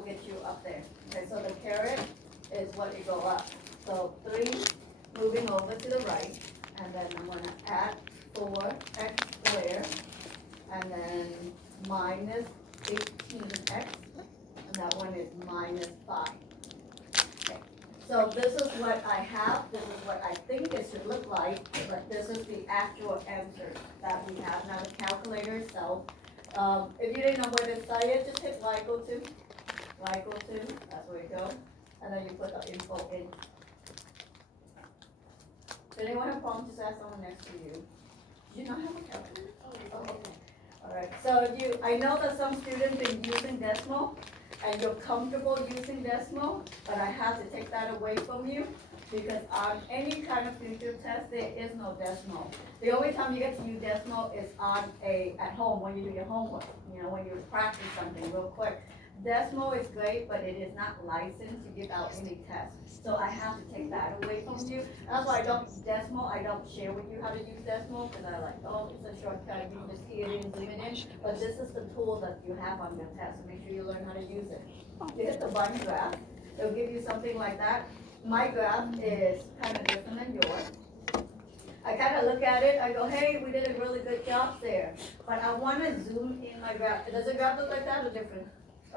will get you up there. Okay, so the caret is what you go up. So 3 moving over to the right, and then I'm gonna add 4x squared, and then minus 18x, and that one is minus 5. Okay. So this is what I have, this is what I think it should look like, but this is the actual answer that we have. Now the calculator itself, if you didn't know where to cite it, just hit y equal to, that's where you go, and then you put the info in. Does anyone have problems, just ask someone next to you. Do you not have a calculator? Oh, okay. All right, so if you, I know that some students been using decimal, and you're comfortable using decimal, but I have to take that away from you, because on any kind of future test, there is no decimal. The only time you get to use decimal is at home, when you do your homework, when you practice something real quick. Decimal is great, but it is not licensed to give out any tests. So I have to take that away from you. That's why I don't share with you how to use decimal, because I like, oh, it's a shortcut, you just key it in, zoom it in. But this is the tool that you have on your test, so make sure you learn how to use it. You hit the button graph, it'll give you something like that. My graph is kind of different than yours. I kind of look at it, I go, hey, we did a really good job there. But I want to zoom in my graph. Does the graph look like that or different?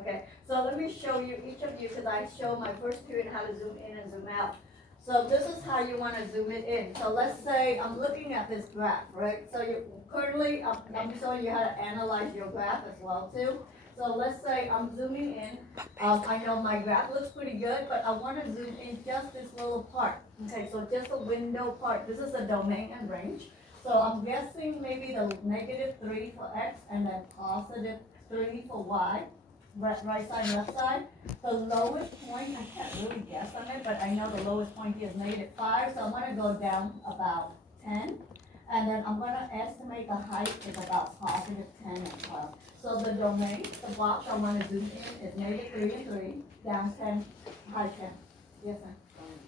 Okay, so let me show you, each of you, because I show my first period how to zoom in and zoom out. So this is how you want to zoom it in. So let's say I'm looking at this graph, right? So you currently, I'm showing you how to analyze your graph as well too. So let's say I'm zooming in. I know my graph looks pretty good, but I want to zoom in just this little part. Okay, so just the window part. This is the domain and range. So I'm guessing maybe the -3 for x and then +3 for y. Right side, left side. The lowest point, I can't really guess on it, but I know the lowest point here is -5, so I'm gonna go down about 10. And then I'm gonna estimate the height is about +10 and plus. So the domain, the box I wanna zoom in is -3 and 3, down 10, high 10. Yes, sir?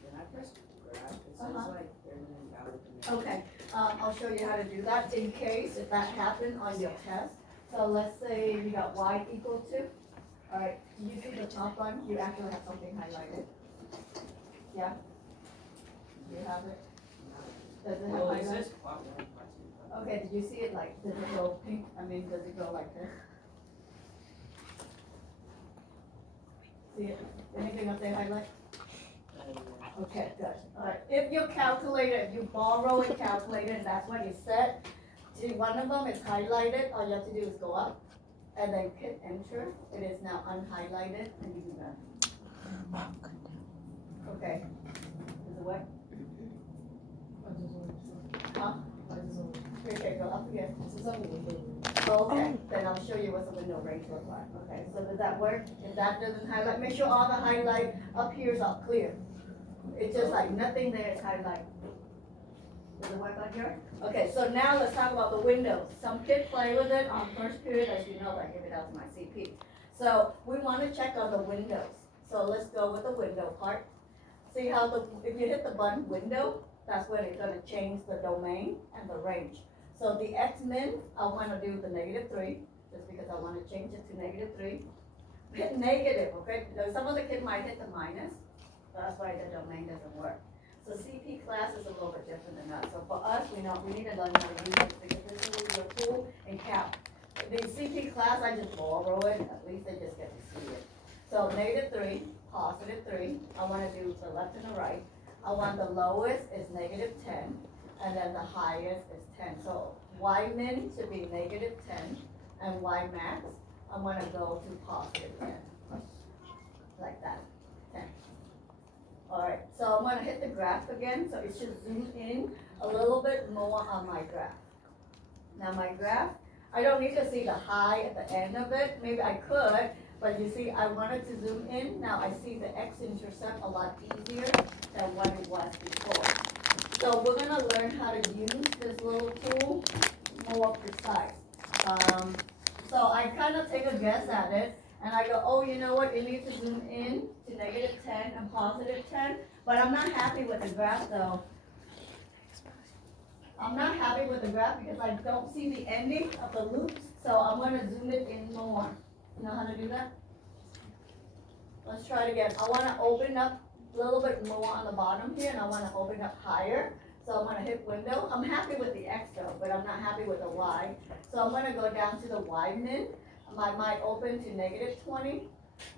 When I press graph, it says like they're invalid. Okay, I'll show you how to do that in case if that happened on your test. So let's say you got y equal to. All right, you see the top one, you actually have something highlighted. Yeah? You have it? Does it have Well, it highlight? says plot 1, plot 2. Okay, did you see it like, does it go pink? Does it go like this? See it? Anything up there highlight? Okay, good. All right, if your calculator, if you borrow a calculator and that's what you set, see one of them is highlighted, all you have to do is go up. And then hit enter, it is now unhighlighted, and you do that. Okay. Is it what? Huh? Okay, go up again. Okay, then I'll show you what the window range looks like. Okay, so does that work? If that doesn't highlight, make sure all the highlight up here is all clear. It's just like nothing there is highlight. Does it work on here? Okay, so now let's talk about the windows. Some kids play with it on first period, as you know, I give it out to my CP. So we want to check on the windows. So let's go with the window part. See how if you hit the button window, that's when it's going to change the domain and the range. So the x-min, I want to do the -3, just because I want to change it to -3. Hit negative, okay? Some of the kids might hit the minus, so that's why the domain doesn't work. So CP class is a little bit different than that. So for us, we need to learn how to use it because this is your tool in calc. The CP class, I just borrow it, at least they just get to see it. So -3, +3, I want to do the left and the right. I want the lowest is -10, and then the highest is 10. So Y min should be -10, and Y max, I'm going to go to +10, like that, 10. All right, so I'm going to hit the graph again, so it should zoom in a little bit more on my graph. Now my graph, I don't need to see the high at the end of it. Maybe I could, but you see, I wanted to zoom in. Now I see the x-intercept a lot easier than what it was before. So we're going to learn how to use this little tool more precise. So I kind of take a guess at it. And I go, oh, you know what, it needs to zoom in to -10 and +10, but I'm not happy with the graph though. I'm not happy with the graph because I don't see the ending of the loops, so I'm gonna zoom it in more. You know how to do that? Let's try it again. I wanna open up a little bit more on the bottom here, and I wanna open up higher. So I'm gonna hit window. I'm happy with the X though, but I'm not happy with the Y. So I'm gonna go down to the Y min. I might open to -20,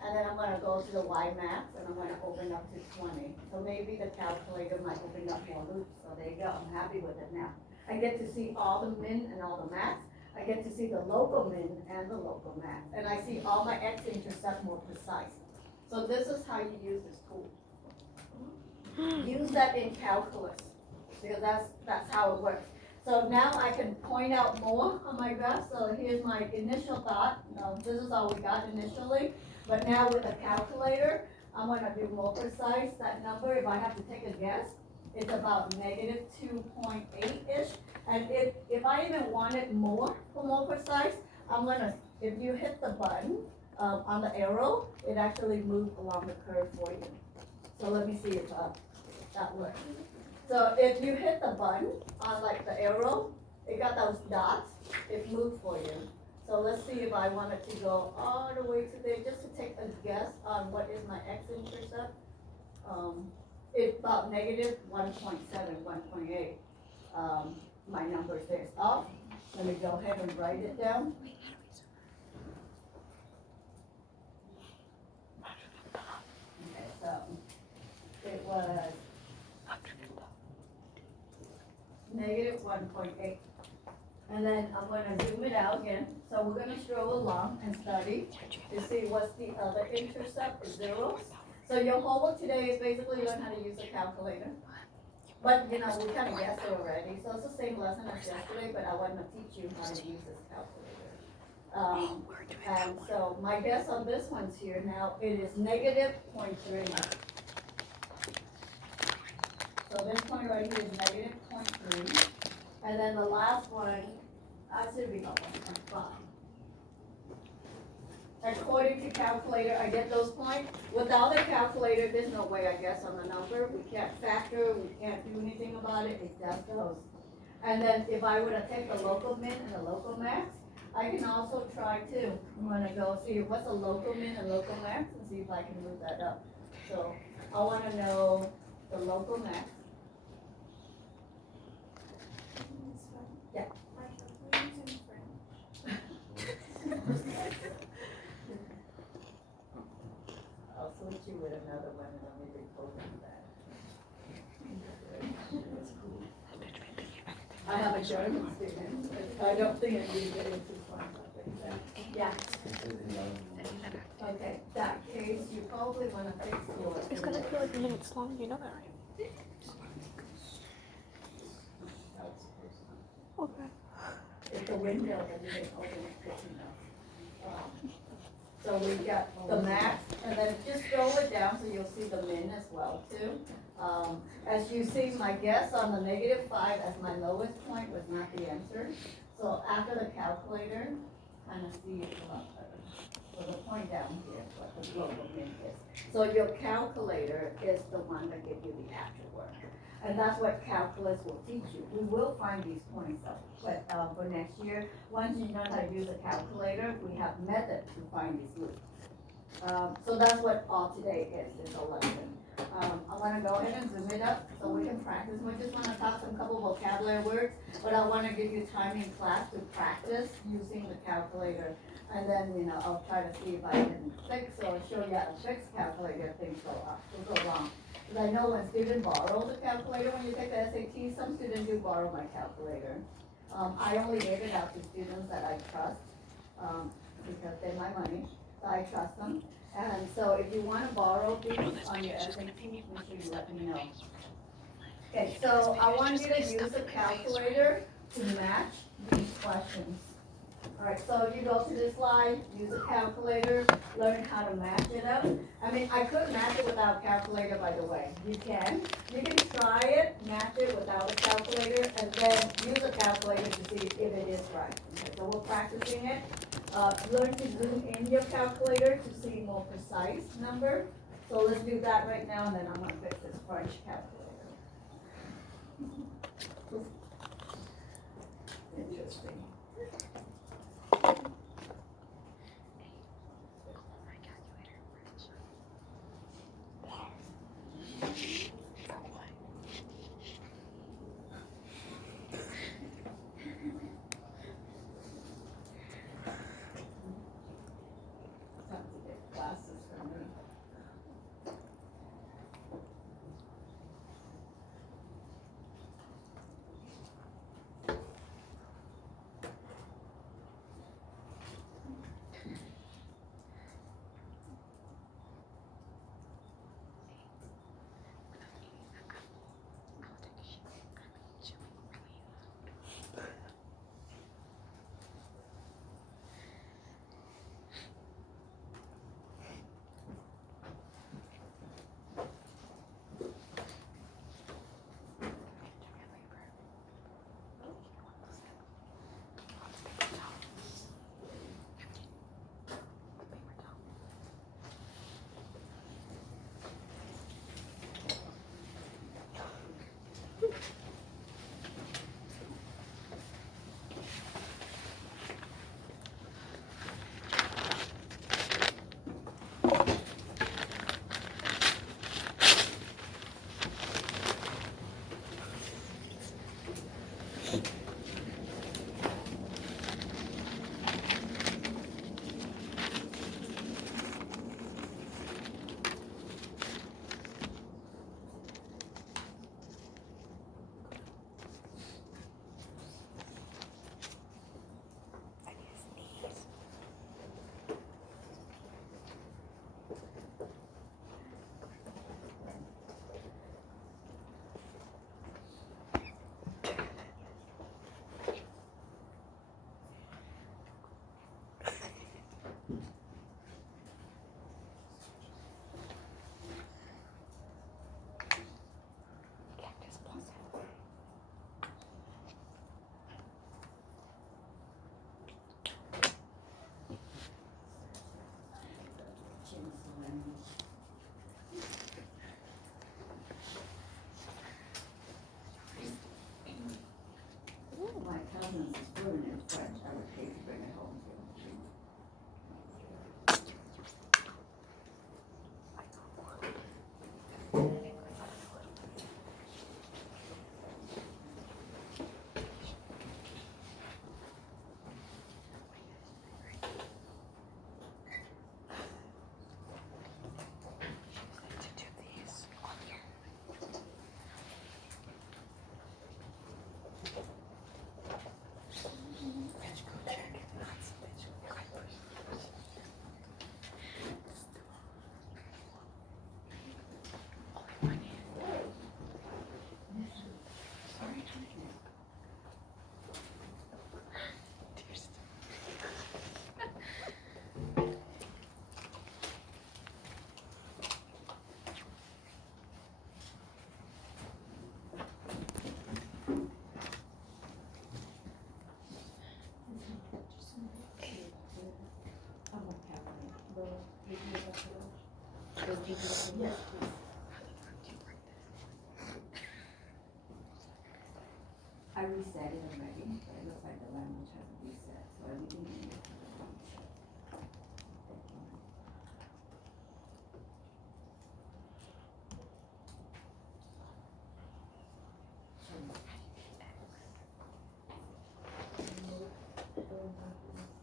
and then I'm gonna go to the Y max, and I'm gonna open up to 20. So maybe the calculator might open up more loops. So there you go. I'm happy with it now. I get to see all the min and all the max. I get to see the local min and the local max, and I see all my x-intercept more precise. So this is how you use this tool. Use that in calculus, because that's how it works. So now I can point out more on my graph. So here's my initial thought. This is all we got initially, but now with a calculator, I'm gonna be more precise. That number, if I have to take a guess, it's about -2.8-ish. And if I even want it more precise, I'm gonna, if you hit the button, on the arrow, it actually moves along the curve for you. So let me see if, that works. So if you hit the button on like the arrow, it got those dots, it moved for you. So let's see if I wanted to go all the way to there, just to take a guess on what is my x-intercept. It's about -1.7, 1.8. My number says off. Let me go ahead and write it down. Okay, so it was -1.8. And then I'm gonna zoom it out again. So we're gonna stroll along and study to see what's the other intercept, zeros. So your homework today is basically learn how to use a calculator. But, you know, we kind of guessed it already, so it's the same lesson as yesterday, but I want to teach you how to use this calculator. And so my guess on this one's here now, it is -0.3. So this point right here is -0.3. And then the last one, I should be about 1.5. According to calculator, I get those points. Without a calculator, there's no way I guess on the number. We can't factor, we can't do anything about it, it just goes. And then if I were to take the local min and the local max, I can also try too. I'm gonna go see what's a local min and local max and see if I can move that up. So I wanna know the local max. Yeah. I'll switch you with another one and then we can open that. I have a German student. I don't think it needs it into one. Yeah. Okay, that case, you probably wanna fix your. It's gonna feel like minutes long, you know that, right? Okay. It's a window that you can open it quick enough. So we got the max, and then just scroll it down so you'll see the min as well too. As you see, my guess on the -5 as my lowest point was not the answer. So after the calculator, kind of see it a lot better. So the point down here, what the global min is. So your calculator is the one that gives you the actual work. And that's what calculus will teach you. We will find these points out, but for next year, once you know how to use a calculator, we have methods to find these loops. So that's what all today is a lesson. I wanna go ahead and zoom it up so we can practice. We just wanna talk some couple vocabulary words, but I wanna give you time in class to practice using the calculator. And then, you know, I'll try to see if I can fix or show you how to fix calculator if things go wrong. Because I know when students borrow the calculator, when you take the SAT, some students do borrow my calculator. I only give it out to students that I trust, because they're my money, so I trust them. And so if you wanna borrow these on your SAT, make sure you let me know. Okay, so I want you to use a calculator to match these questions. Alright, so you go to this slide, use a calculator, learn how to match it up. I mean, I could match it without a calculator, by the way. You can try it, match it without a calculator, and then use a calculator to see if it is right. Okay, so we're practicing it. Learn to zoom in your calculator to see more precise number. So let's do that right now, and then I'm gonna fix this French calculator. Interesting. My cousin's is fluent in French, I would hate to bring it home to him. Yes. I reset it already, but it looks like the language hasn't reset, so everything in here.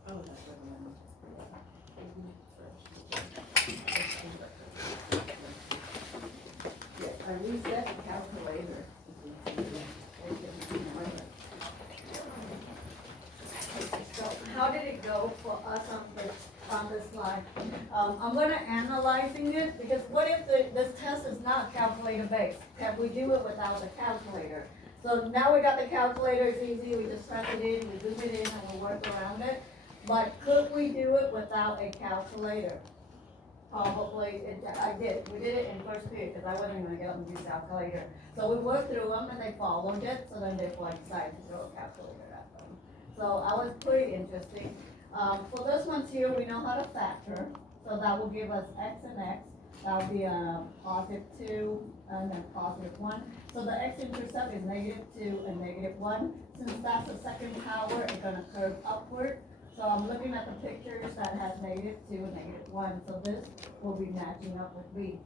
Oh, that's what the language is. Yes, I reset the calculator. So how did it go for us on this slide? I'm gonna analyzing it, because what if this test is not calculator based? Can we do it without the calculator? So now we got the calculator, it's easy, we just press it in, we zoom it in, and we work around it. But could we do it without a calculator? Probably, we did it in first period, because I wasn't gonna get them to use calculator. So we worked through them and they followed it, so then therefore I decided to throw a calculator at them. So I was pretty interesting. For this ones here, we know how to factor, so that will give us x and x. That will be a positive 2 and then positive 1. So the x-intercept is negative 2 and negative 1. Since that's the second power, it's gonna curve upward. So I'm looking at the pictures that has negative 2 and negative 1, so this will be matching up with B.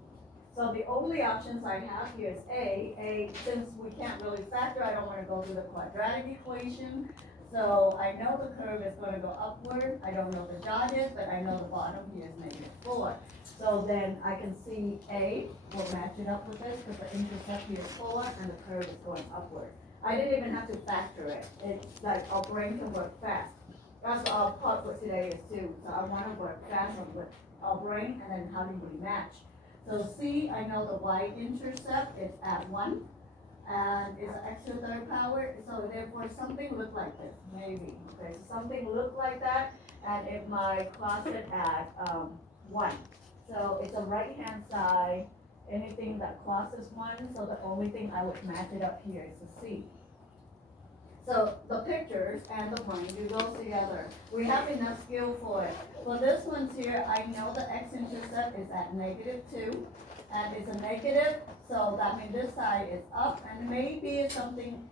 So the only options I have here is A, since we can't really factor, I don't wanna go through the quadratic equation. So I know the curve is gonna go upward, I don't know the dot is, but I know the bottom here is negative 4. So then I can see A will match it up with this, because the intercept here is 4 and the curve is going upward. I didn't even have to factor it, it's like our brain can work fast. That's what our part for today is too. So I want to work fast on with our brain, and then how do we match? So C, I know the y-intercept is at 1, and it's an extra third power, so therefore something look like this, maybe. Okay, so something look like that, and it might cross it at 1. So it's a right-hand side, anything that crosses 1, so the only thing I would match it up here is the C. So the pictures and the brain do go together. We have enough skill for it. For this one's here, I know the x-intercept is at negative 2, and it's a negative, so that means this side is up, and maybe it's something,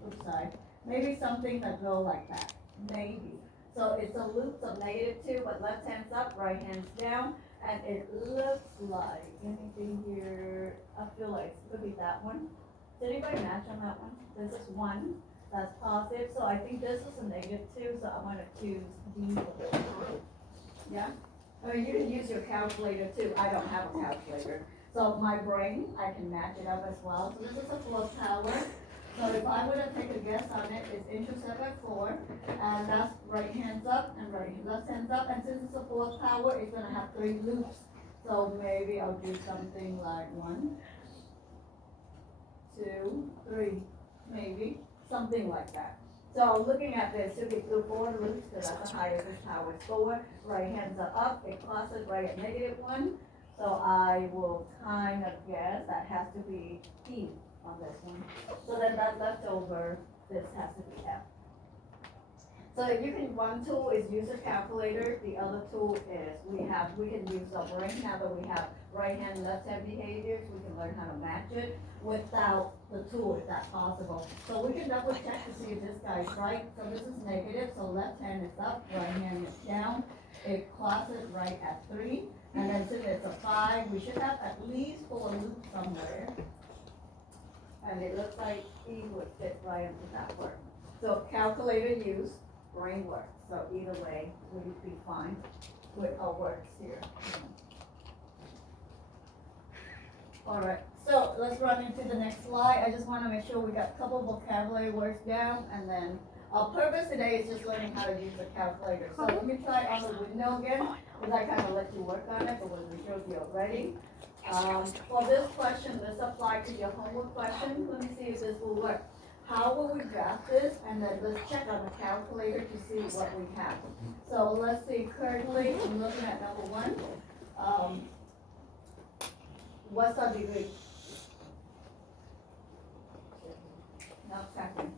maybe something that go like that, maybe. So it's a loop of negative 2, but left hand's up, right hand's down, and it looks like anything here, I feel like it could be that one. Did anybody match on that one? This is 1. That's positive, so I think this is a negative 2, so I'm gonna choose D for this one. Yeah? I mean, you can use your calculator too, I don't have a calculator. So my brain, I can match it up as well. So this is a 4th power. So if I were to take a guess on it, it's intercept at 4, and that's right hand's up and left hand's up, and since it's a 4th power, it's gonna have 3 loops. So maybe I'll do something like 1, 2, 3, maybe. Something like that. So looking at this, you get through 4 loops, because that's the highest this power is 4. Right hands are up, it crosses right at negative 1. So I will kind of guess that has to be E on this one. So then that left over, this has to be F. So you can, one tool is use a calculator, the other tool is we can use the brain, now that we have right hand, left hand behaviors, we can learn how to match it without the tool if that's possible. So we can double check to see if this guy's right, so this is negative, so left hand is up, right hand is down. It crosses right at 3, and then since it's a 5, we should have at least 4 loops somewhere. And it looks like E would fit right into that work. So calculator use, brain work, so either way, we'd be fine with our works here. All right, so let's run into the next slide. I just want to make sure we got a couple vocabulary words down, and then our purpose today is just learning how to use a calculator. So let me try on the window again, because I kind of let you work on it, but when we showed you already. For this question, this applies to your homework question. Let me see if this will work. How will we graph this? And then let's check on the calculator to see what we have. So let's see, currently, I'm looking at number 1. What's our degree? No, second.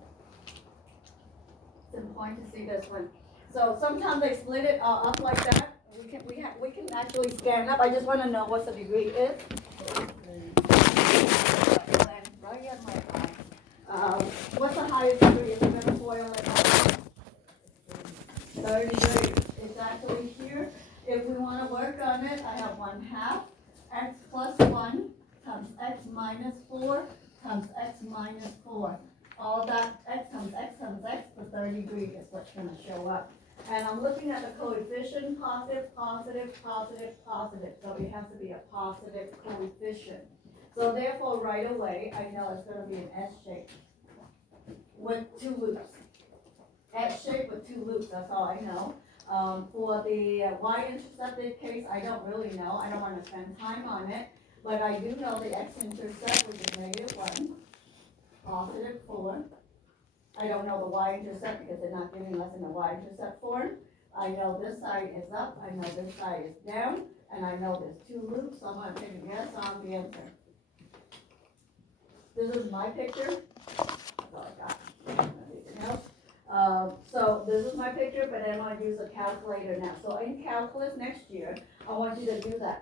It's important to see this one. So sometimes they split it up like that. We can actually scan up. I just want to know what the degree is. Right here, my eye. What's the highest degree? If we're going to FOIL it out? 30 degrees. It's actually here. If we want to work on it, I have 1/2 x plus 1 times x minus 4 times x minus 4. All that x times x times x for 30 degrees is what's going to show up. And I'm looking at the coefficient, positive, positive, positive, positive. So it has to be a positive coefficient. So therefore, right away, I know it's going to be an S shape with 2 loops. S shape with 2 loops, that's all I know. For the y-intercepted case, I don't really know. I don't want to spend time on it. But I do know the x-intercept, which is -1, positive 4. I don't know the y-intercept because they're not giving us in the y-intercept form. I know this side is up, I know this side is down, and I know there's 2 loops, so I'm going to take a guess on the answer. This is my picture. That's all I got. Anything else? So this is my picture, but I'm going to use a calculator now. So in calculus next year, I want you to do that